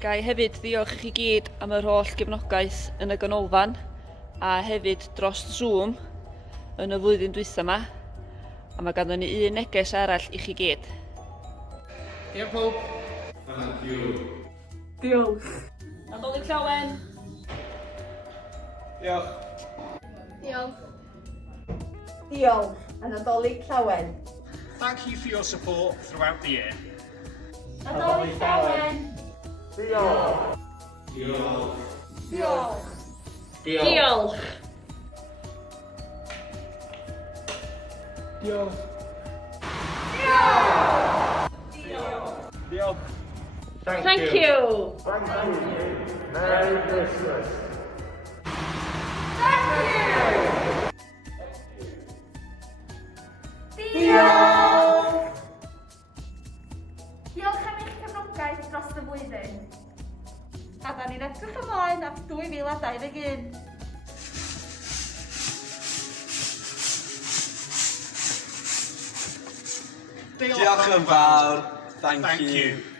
Gai hefyd ddiolch i chi gyd am yr holl gefnogaeth yn y ganolfan a hefyd dros Zoom yn y flwyddyn dwytha yma. A mae ganddon ni un neges arall i chi gyd. Diolch pob. Thank you. Diolch. Nadolig Llawen. Diolch. Diolch. Diolch, a Nadolig Llawen. Thank you for your support throughout the year. Nadolig Llawen. Diolch. Diolch. Diolch. Diolch. Diolch. Diolch. Thank you. Thank you. Merry Christmas. Diolch. Diolch am eich cefnogaeth dros y flwyddyn. A da ni'n edrych ymlaen at 2021. Diolch yn fawr. Thank you.